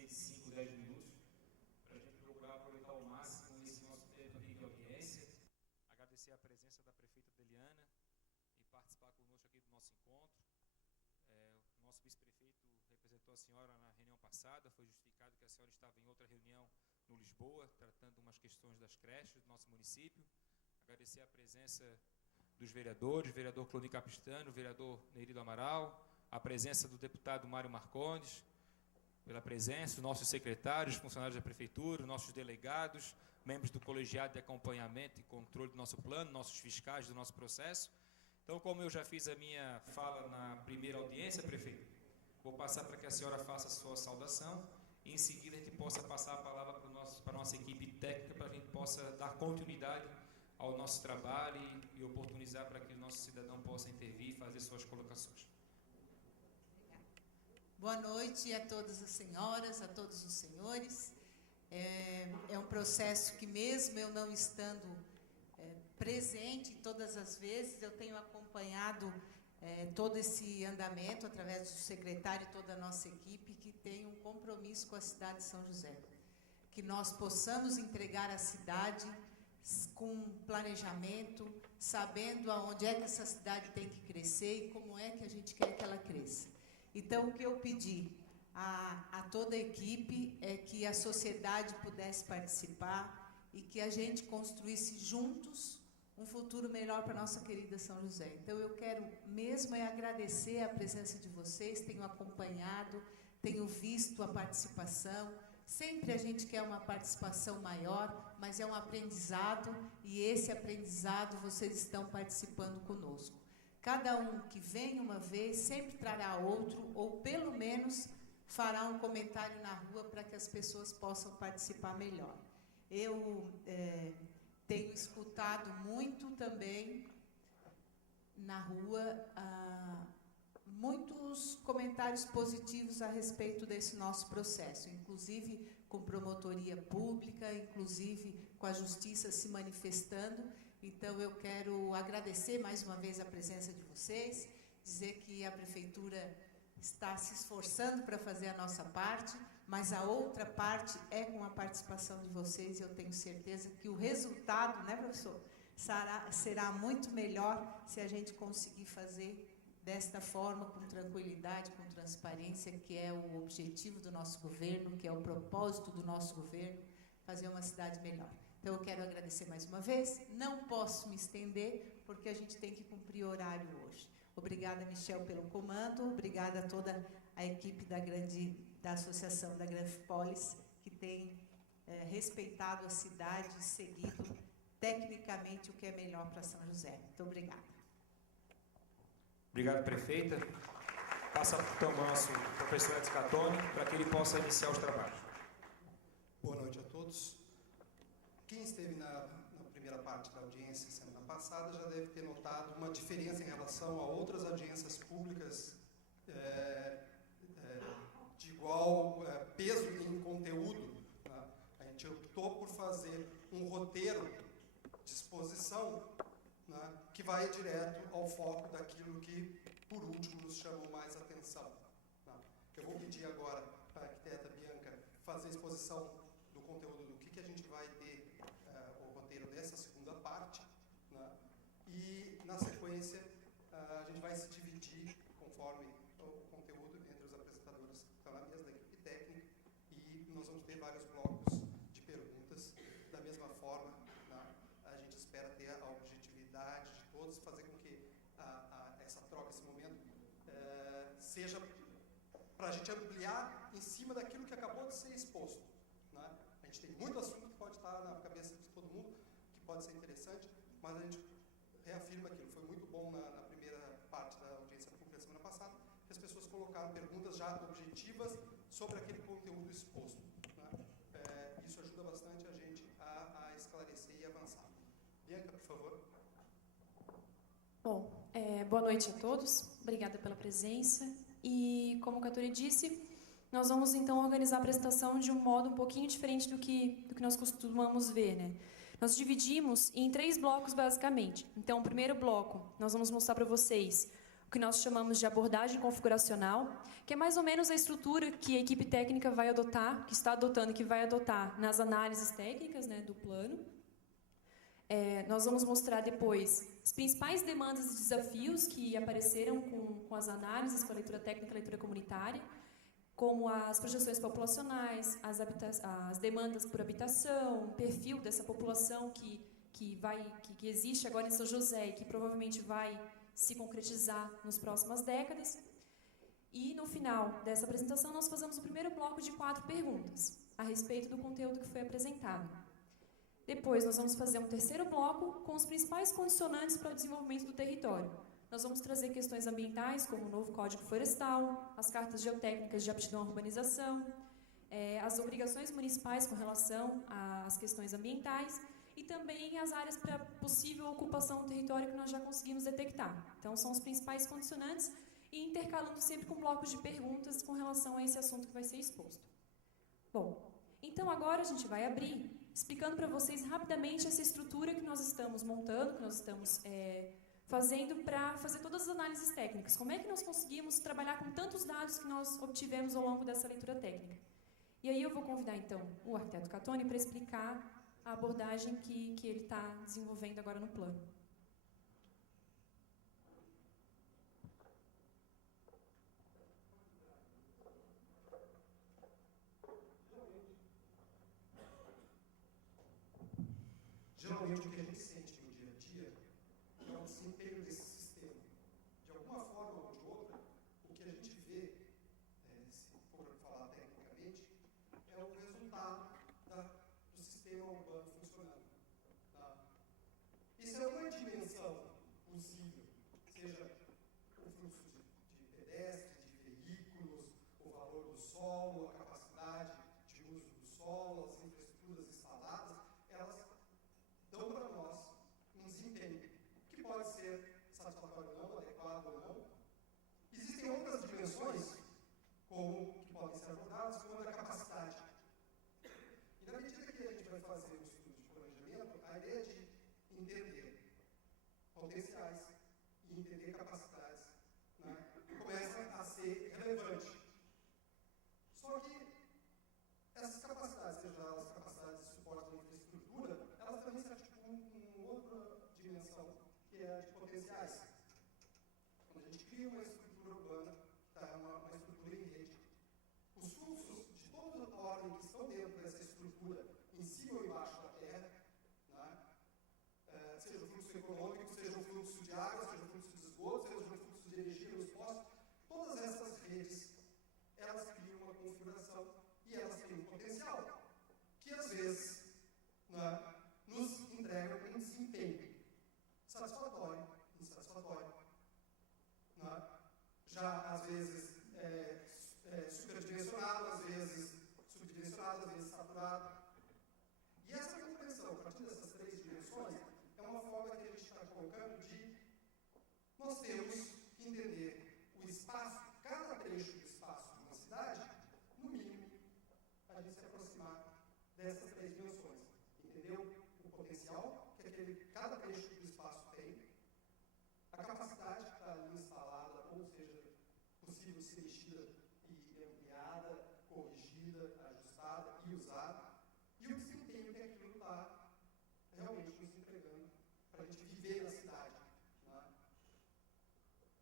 ser de 5, 10 minutos, para a gente procurar aproveitar ao máximo esse nosso tempo aqui de audiência. Agradecer a presença da prefeita Deliana e participar conosco aqui do nosso encontro. O nosso vice-prefeito representou a senhora na reunião passada, foi justificado que a senhora estava em outra reunião no Lisboa, tratando umas questões das creches do nosso município. Agradecer a presença dos vereadores, o vereador Clodir Capistrano, o vereador Nery do Amaral, a presença do deputado Mário Marcondes, pela presença dos nossos secretários, funcionários da prefeitura, nossos delegados, membros do colegiado de acompanhamento e controle do nosso plano, nossos fiscais do nosso processo. Então, como eu já fiz a minha fala na primeira audiência, prefeito, vou passar para que a senhora faça a sua saudação e, em seguida, a gente possa passar a palavra para a nossa equipe técnica, para a gente possa dar continuidade ao nosso trabalho e oportunizar para que o nosso cidadão possa intervir e fazer suas colocações. Boa noite a todas as senhoras, a todos os senhores. É um processo que, mesmo eu não estando presente todas as vezes, eu tenho acompanhado todo esse andamento através do secretário e toda a nossa equipe, que tem um compromisso com a cidade de São José. Que nós possamos entregar a cidade com planejamento, sabendo aonde é que essa cidade tem que crescer e como é que a gente quer que ela cresça. Então, o que eu pedi a toda a equipe é que a sociedade pudesse participar e que a gente construísse juntos um futuro melhor para a nossa querida São José. Então, eu quero mesmo agradecer a presença de vocês, tenho acompanhado, tenho visto a participação. Sempre a gente quer uma participação maior, mas é um aprendizado, e esse aprendizado vocês estão participando conosco. Cada um que vem uma vez sempre trará outro, ou pelo menos fará um comentário na rua para que as pessoas possam participar melhor. Eu tenho escutado muito também na rua muitos comentários positivos a respeito desse nosso processo, inclusive com promotoria pública, inclusive com a justiça se manifestando. Então, eu quero agradecer mais uma vez a presença de vocês, dizer que a prefeitura está se esforçando para fazer a nossa parte, mas a outra parte é com a participação de vocês, e eu tenho certeza que o resultado, né, professor, será muito melhor se a gente conseguir fazer desta forma, com tranquilidade, com transparência, que é o objetivo do nosso governo, que é o propósito do nosso governo, fazer uma cidade melhor. Então, eu quero agradecer mais uma vez. Não posso me estender, porque a gente tem que cumprir horário hoje. Obrigada, Michel, pelo comando. Obrigada a toda a equipe da Associação da Granfipolis, que tem respeitado a cidade e seguido tecnicamente o que é melhor para São José. Muito obrigada. Obrigado, prefeita. Passa então ao nosso professor Edson Catoni, para que ele possa iniciar os trabalhos. Boa noite a todos. Quem esteve na primeira parte da audiência semana passada já deve ter notado uma diferença em relação a outras audiências públicas de igual peso em conteúdo. Né? A gente optou por fazer um roteiro de exposição, né, que vai direto ao foco daquilo que, por último, nos chamou mais atenção. Né? Eu vou pedir agora para a arquiteta Bianca fazer a exposição do conteúdo do que a gente vai ter o roteiro dessa segunda parte, né? E, na sequência, a gente vai se dividir, conforme o conteúdo, entre os apresentadores que estão na mesa, da equipe técnica, e nós vamos ter vários blocos de perguntas. Da mesma forma, né, a gente espera ter a objetividade de todos, fazer com que essa troca, esse momento, seja para a gente ampliar em cima daquilo que acabou de ser exposto. Né? A gente tem muito assunto que pode estar na cabeça de todo mundo, que pode ser interessante, mas a gente reafirma aquilo. Foi muito bom na primeira parte da audiência pública da semana passada, que as pessoas colocaram perguntas já objetivas sobre aquele conteúdo exposto. Né? Isso ajuda bastante a gente a esclarecer e avançar. Bianca, por favor. Bom, boa noite a todos. Obrigada pela presença. E, como o Catoni disse, nós vamos, então, organizar a apresentação de um modo um pouquinho diferente do que nós costumamos ver, né? Nós dividimos em 3 blocos, basicamente. Então, o primeiro bloco, nós vamos mostrar para vocês o que nós chamamos de abordagem configuracional, que é mais ou menos a estrutura que a equipe técnica vai adotar, que está adotando e que vai adotar nas análises técnicas, né, do plano. Nós vamos mostrar depois as principais demandas e desafios que apareceram com as análises, com a leitura técnica e a leitura comunitária, como as projeções populacionais, as demandas por habitação, o perfil dessa população que existe agora em São José e que provavelmente vai se concretizar nas próximas décadas. E, no final dessa apresentação, nós fazemos o primeiro bloco de 4 perguntas a respeito do conteúdo que foi apresentado. Depois, nós vamos fazer um terceiro bloco com os principais condicionantes para o desenvolvimento do território. Nós vamos trazer questões ambientais, como o novo Código Florestal, as cartas geotécnicas de aptidão à urbanização, as obrigações municipais com relação às questões ambientais e também as áreas para possível ocupação do território que nós já conseguimos detectar. Então, são os principais condicionantes e intercalando sempre com blocos de perguntas com relação a esse assunto que vai ser exposto. Bom, então agora a gente vai abrir explicando para vocês rapidamente essa estrutura que nós estamos montando, que nós estamos fazendo para fazer todas as análises técnicas. Como é que nós conseguimos trabalhar com tantos dados que nós obtivemos ao longo dessa leitura técnica? E aí eu vou convidar, então, o arquiteto Catoni para explicar a abordagem que ele está desenvolvendo agora no plano. Geralmente, o que a gente sente no dia a dia é o desempenho desse sistema. De alguma forma ou de outra, o que a gente vê, se for falar tecnicamente, é o resultado do sistema urbano funcionando. Tá? Isso é uma dimensão possível, seja o fluxo de pedestres, de veículos, o valor do solo, a capacidade de uso do solo, as infraestruturas instaladas, elas dão para nós um desempenho que pode ser satisfatório ou não, adequado ou não. Existem outras dimensões que podem ser abordadas, como a da capacidade. E na medida que a gente vai fazer o estudo de planejamento, a ideia de entender potenciais e entender capacidades, né, começa a ser relevante. Só que essas capacidades, seja elas capacidades de suporte da infraestrutura, elas também se articulam com outra dimensão, que é a de potenciais. Quando a gente cria uma estrutura urbana, uma estrutura em rede, os fluxos de toda a ordem que estão dentro dessa estrutura, em cima ou embaixo da terra, né, seja o fluxo econômico, seja o fluxo de água, seja o fluxo de esgoto, seja o fluxo de energia nos postos, todas essas redes, elas criam uma configuração e elas têm um potencial, que às vezes, né, nos entregam um desempenho satisfatório, insatisfatório. Né? Já, às vezes, superdimensionado, às vezes subdimensionado, às vezes saturado. E essa compreensão, a partir dessas 3 dimensões, é uma forma que a gente está colocando de nós temos que entender o espaço, cada trecho do espaço de uma cidade, no mínimo, a gente se aproximar dessas 3 dimensões. Entendeu? O potencial que cada trecho do espaço tem, a capacidade que está ali instalada, ou seja, possível ser mexida e ampliada, corrigida, ajustada e usada, e o desempenho que aquilo está realmente nos entregando para a gente viver na cidade. Né?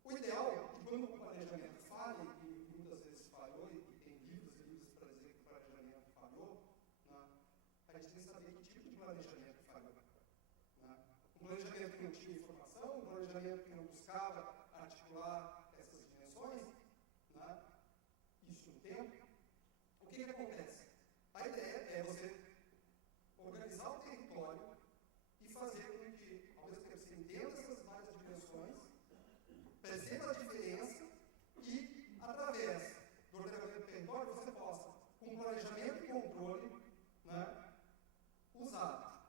O ideal é que quando o planejamento falha, e muitas vezes falhou, e tem livros e livros para dizer que o planejamento falhou, né? A gente tem que saber que tipo de planejamento falhou. Né? Um planejamento que não tinha informação, um planejamento que não buscava articular essas dimensões, né? Isso no tempo. O que acontece? A ideia é você organizar o território e fazer com que, ao mesmo tempo, você entenda essas várias dimensões, perceba a diferença e, através do ordenamento do território, você possa, com planejamento e controle, né, usar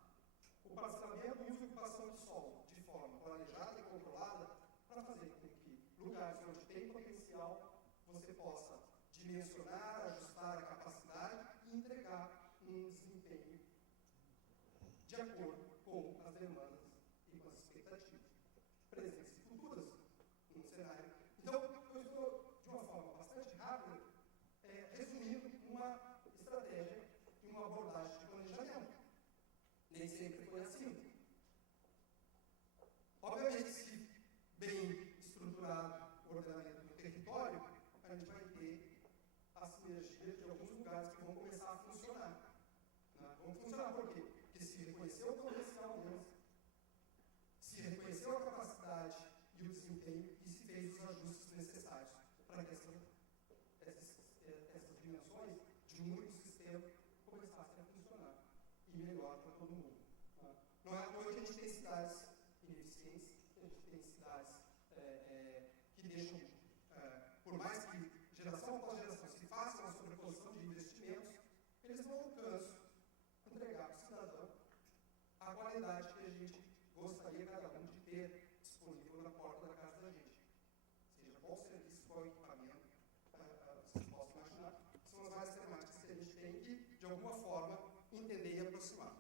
o parcelamento, uso e ocupação do solo de forma planejada e controlada para fazer com que lugares onde tem potencial você possa dimensionar, ajustar a capacidade e entregar um desempenho de acordo com as demandas e com as expectativas presentes e futuras num cenário ordenamento do território, a gente vai ter a sinergia de alguns lugares que vão começar a funcionar. Né? Vão funcionar por quê? Porque se reconheceu o potencial deles, se reconheceu a capacidade e o desempenho e se fez os ajustes necessários para que essas dimensões de um único sistema começassem a funcionar e melhor para todo mundo. Né? Não é à toa que a gente tem cidades ineficientes, a gente tem cidades que deixam, por mais que geração após geração se faça uma sobreposição de investimentos, eles não alcançam entregar para o cidadão a qualidade que a gente gostaria cada um de ter disponível na porta da casa da gente. Seja qual serviço, qual equipamento, vocês possam imaginar, são as várias temáticas que a gente tem que, de alguma forma, entender e aproximar.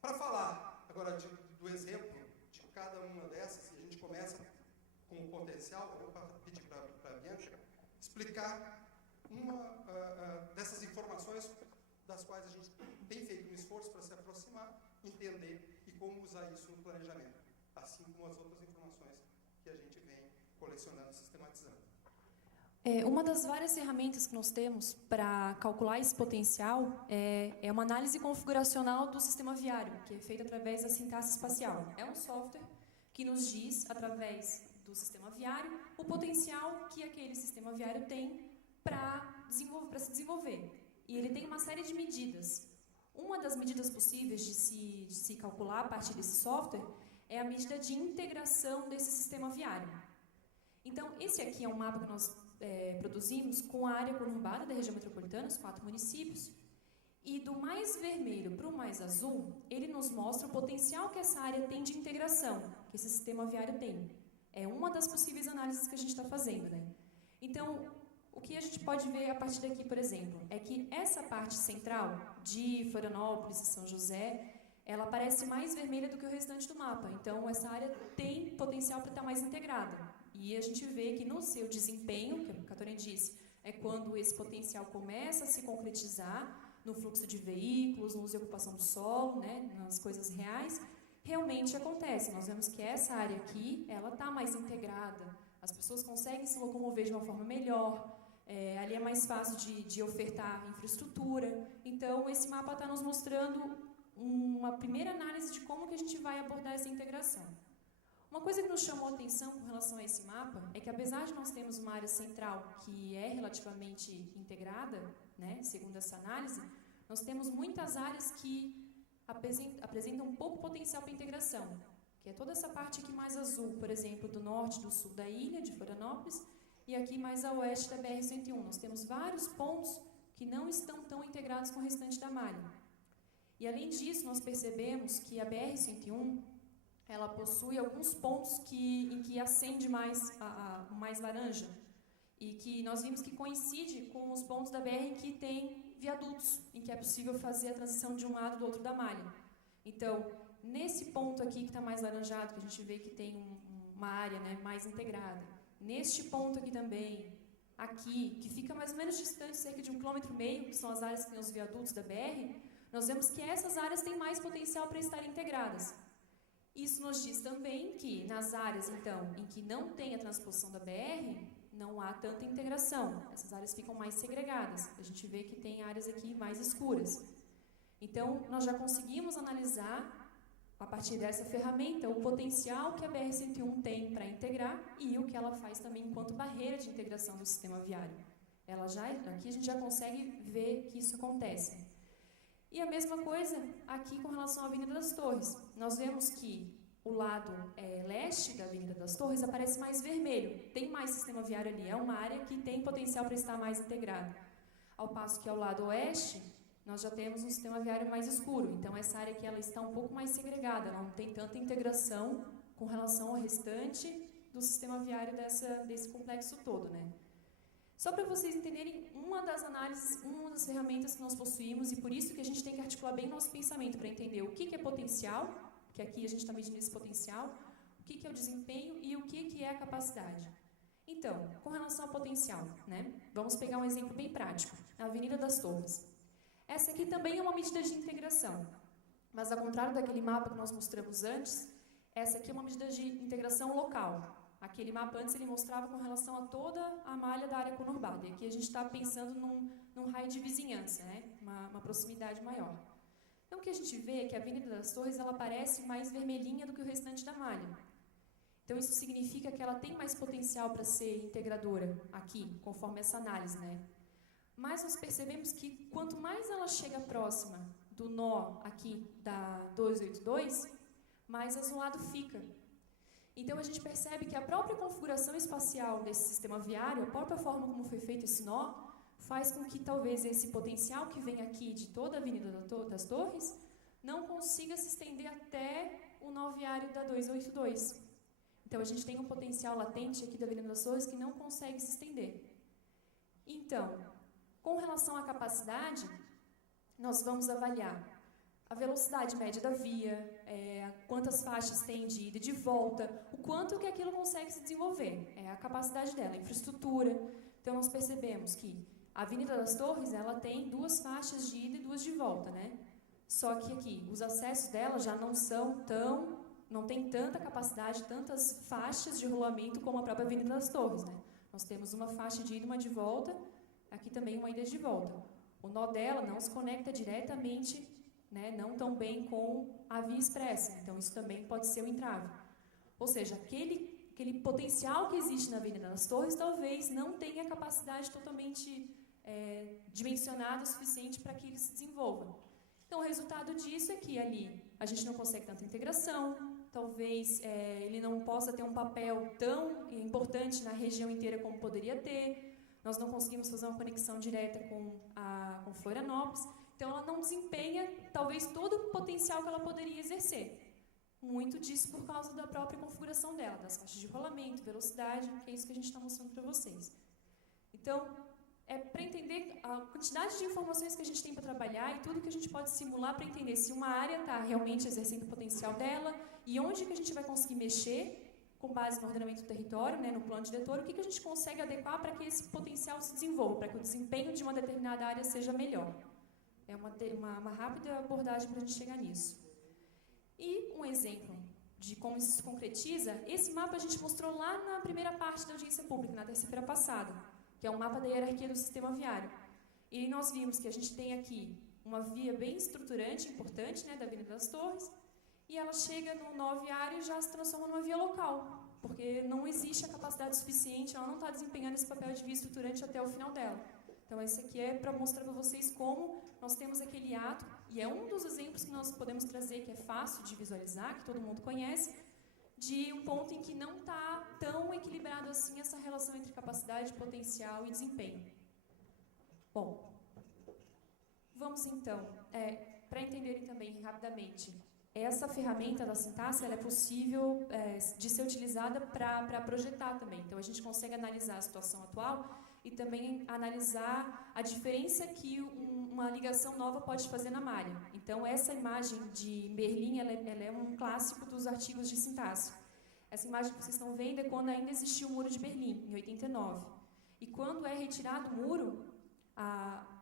Para falar agora do exemplo de cada uma dessas, e a gente começa com o potencial, eu vou pedir para a Bianca explicar uma dessas informações das quais a gente tem feito um esforço para se aproximar, entender e como usar isso no planejamento, assim como as outras informações que a gente vem colecionando e sistematizando. Uma das várias ferramentas que nós temos para calcular esse potencial é uma análise configuracional do sistema viário, que é feita através da sintaxe espacial. É um software que nos diz, através do sistema viário, o potencial que aquele sistema viário tem para se desenvolver. E ele tem uma série de medidas. Uma das medidas possíveis de se calcular a partir desse software é a medida de integração desse sistema viário. Então, esse aqui é um mapa que nós produzimos com a área conurbada da região metropolitana, os 4 municípios, e do mais vermelho para o mais azul, ele nos mostra o potencial que essa área tem de integração, que esse sistema viário tem. É uma das possíveis análises que a gente está fazendo, né? Então, o que a gente pode ver a partir daqui, por exemplo, é que essa parte central de Florianópolis e São José, ela parece mais vermelha do que o restante do mapa. Então, essa área tem potencial para estar mais integrada. E a gente vê que no seu desempenho, que a Catarina disse, é quando esse potencial começa a se concretizar no fluxo de veículos, no uso e ocupação do solo, né, nas coisas reais, realmente acontece. Nós vemos que essa área aqui, ela está mais integrada, as pessoas conseguem se locomover de uma forma melhor, ali é mais fácil de ofertar infraestrutura. Então, esse mapa está nos mostrando uma primeira análise de como que a gente vai abordar essa integração. Uma coisa que nos chamou a atenção com relação a esse mapa é que, apesar de nós termos uma área central que é relativamente integrada, né, segundo essa análise, nós temos muitas áreas que apresentam um pouco potencial para integração, que é toda essa parte aqui mais azul, por exemplo, do norte e do sul da ilha, de Florianópolis, e aqui mais a oeste da BR-101. Nós temos vários pontos que não estão tão integrados com o restante da malha. E, além disso, nós percebemos que a BR-101 ela possui alguns pontos em que acende mais mais laranja, e que nós vimos que coincide com os pontos da BR em que tem viadutos, em que é possível fazer a transição de um lado do outro da malha. Então, nesse ponto aqui que está mais laranjado, que a gente vê que tem uma área, né, mais integrada, neste ponto aqui também, aqui, que fica mais ou menos distante, cerca de 1,5 km, que são as áreas que tem os viadutos da BR, nós vemos que essas áreas têm mais potencial para estarem integradas. Isso nos diz também que, nas áreas, então, em que não tem a transposição da BR, não há tanta integração. Essas áreas ficam mais segregadas. A gente vê que tem áreas aqui mais escuras. Então, nós já conseguimos analisar, a partir dessa ferramenta, o potencial que a BR-101 tem para integrar e o que ela faz também enquanto barreira de integração do sistema viário. Aqui a gente já consegue ver que isso acontece. E a mesma coisa aqui com relação à Avenida das Torres. Nós vemos que o lado leste da Avenida das Torres aparece mais vermelho. Tem mais sistema viário ali. É uma área que tem potencial para estar mais integrada. Ao passo que ao lado oeste, nós já temos um sistema viário mais escuro. Então, essa área aqui ela está um pouco mais segregada. Ela não tem tanta integração com relação ao restante do sistema viário desse complexo todo, né? Só para vocês entenderem uma das análises, uma das ferramentas que nós possuímos, e por isso que a gente tem que articular bem nosso pensamento para entender o que é potencial, que aqui a gente está medindo esse potencial, o que é o desempenho e o que é a capacidade. Então, com relação ao potencial, né, vamos pegar um exemplo bem prático, a Avenida das Torres. Essa aqui também é uma medida de integração, mas ao contrário daquele mapa que nós mostramos antes, essa aqui é uma medida de integração local. Aquele mapa antes ele mostrava com relação a toda a malha da área conurbada. E aqui a gente está pensando num raio de vizinhança, né? Uma proximidade maior. Então, o que a gente vê é que a Avenida das Torres ela parece mais vermelhinha do que o restante da malha. Então, isso significa que ela tem mais potencial para ser integradora aqui, conforme essa análise, né? Mas nós percebemos que quanto mais ela chega próxima do nó aqui da 282, mais azulado fica. Então, a gente percebe que a própria configuração espacial desse sistema viário, a própria forma como foi feito esse nó, faz com que talvez esse potencial que vem aqui de toda a Avenida das Torres não consiga se estender até o nó viário da 282. Então, a gente tem um potencial latente aqui da Avenida das Torres que não consegue se estender. Então, com relação à capacidade, nós vamos avaliar a velocidade média da via, quantas faixas tem de ida e de volta, o quanto que aquilo consegue se desenvolver, a capacidade dela, a infraestrutura. Então, nós percebemos que a Avenida das Torres ela tem 2 faixas de ida e 2 de volta, né? Só que aqui, os acessos dela já não tem tanta capacidade, tantas faixas de rolamento como a própria Avenida das Torres, né? Nós temos uma faixa de ida e uma de volta, aqui também uma ida de volta. O nó dela não se conecta diretamente, né, não tão bem com a via expressa, então isso também pode ser um entrave. Ou seja, aquele potencial que existe na Avenida das Torres talvez não tenha capacidade totalmente dimensionada o suficiente para que ele se desenvolva. Então, o resultado disso é que ali a gente não consegue tanta integração, talvez ele não possa ter um papel tão importante na região inteira como poderia ter, nós não conseguimos fazer uma conexão direta com Florianópolis, então ela não desempenha talvez todo o potencial que ela poderia exercer. Muito disso por causa da própria configuração dela, das faixas de rolamento, velocidade, que é isso que a gente está mostrando para vocês. Então, para entender a quantidade de informações que a gente tem para trabalhar e tudo que a gente pode simular para entender se uma área está realmente exercendo o potencial dela e onde que a gente vai conseguir mexer com base no ordenamento do território, né, no plano diretor, o que a gente consegue adequar para que esse potencial se desenvolva, para que o desempenho de uma determinada área seja melhor. É uma rápida abordagem para a gente chegar nisso. E um exemplo de como isso se concretiza, esse mapa a gente mostrou lá na primeira parte da audiência pública, na terça-feira passada, que é um mapa da hierarquia do sistema viário. E nós vimos que a gente tem aqui uma via bem estruturante, importante, né, da Avenida das Torres, e ela chega no nó viário e já se transforma numa via local, porque não existe a capacidade suficiente, ela não está desempenhando esse papel de via estruturante até o final dela. Então, esse aqui é para mostrar para vocês como nós temos aquele ato, e é um dos exemplos que nós podemos trazer, que é fácil de visualizar, que todo mundo conhece, de um ponto em que não está tão equilibrado assim essa relação entre capacidade, potencial e desempenho. Bom, vamos então, para entenderem também rapidamente, essa ferramenta da sintaxe ela é possível de ser utilizada para projetar também. Então, a gente consegue analisar a situação atual e também analisar a diferença que uma ligação nova pode fazer na malha. Então, essa imagem de Berlim, ela é um clássico dos artigos de sintaxe. Essa imagem que vocês estão vendo é quando ainda existia o Muro de Berlim, em 89. E quando é retirado o muro,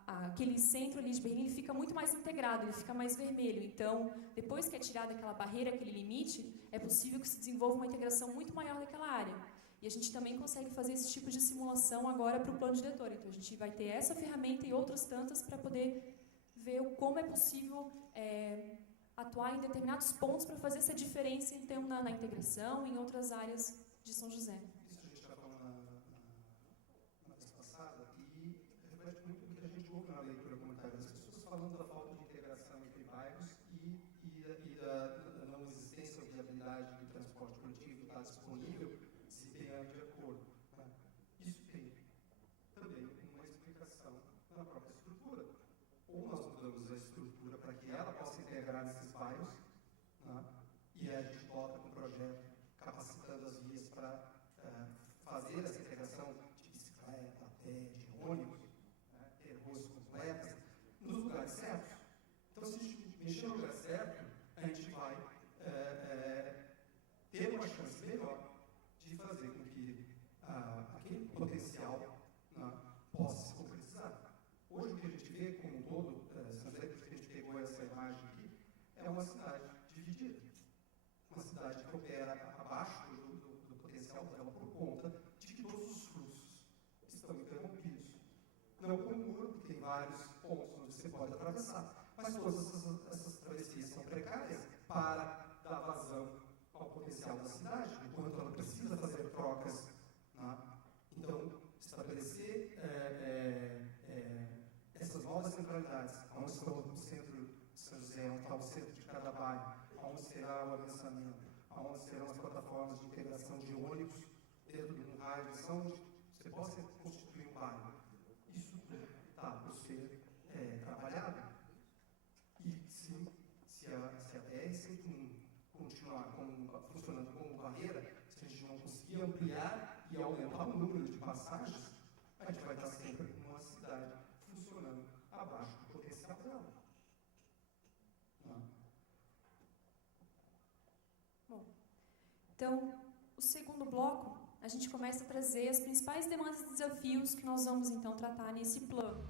aquele centro ali de Berlim ele fica muito mais integrado, ele fica mais vermelho. Então, depois que é tirada aquela barreira, aquele limite, é possível que se desenvolva uma integração muito maior daquela área. E a gente também consegue fazer esse tipo de simulação agora para o plano diretor. Então, a gente vai ter essa ferramenta e outras tantas para poder ver como é possível atuar em determinados pontos para fazer essa diferença então, na integração e em outras áreas de São José. Isso a gente já falou na vez passada e reflete muito o que a gente ouve na leitura comunitária das pessoas falando da falta de integração entre bairros e da não existência ou viabilidade do transporte coletivo estar disponível, desempenhando de acordo. Né? Isso tem também uma explicação na própria estrutura. Ou nós mudamos a estrutura para que ela possa integrar nesses bairros, né? E a gente volta com um projeto capacitando as vias para fazer essa integração de bicicleta, a pé, de ônibus, né? Ter ruas completas, nos lugares certos. Então, se a gente mexer no lugar certo, a gente vai ter uma chance melhor de fazer com que aquele potencial, né, possa se concretizar. Hoje, o que a gente vê como um todo, São José, que a gente pegou essa imagem aqui, é uma cidade dividida. Uma cidade que opera abaixo do potencial dela não com um muro, porque tem vários pontos onde você pode atravessar, mas todas essas travessias são precárias para dar vazão ao potencial da cidade, enquanto ela precisa fazer trocas, né? Então, estabelecer essas novas centralidades, onde está o centro de São José, onde está o centro de cada bairro, onde será o avançamento, onde serão as plataformas de integração de ônibus dentro de um raio de ação, onde você possa constituir um bairro. Isso tudo está por ser trabalhado. E se a 10 continuar funcionando como barreira, se a gente não conseguir ampliar e aumentar o número de passagens, a gente vai estar sempre numa cidade funcionando abaixo do potencial dela. Bom, então, o segundo bloco, a gente começa a trazer as principais demandas e desafios que nós vamos, então, tratar nesse plano.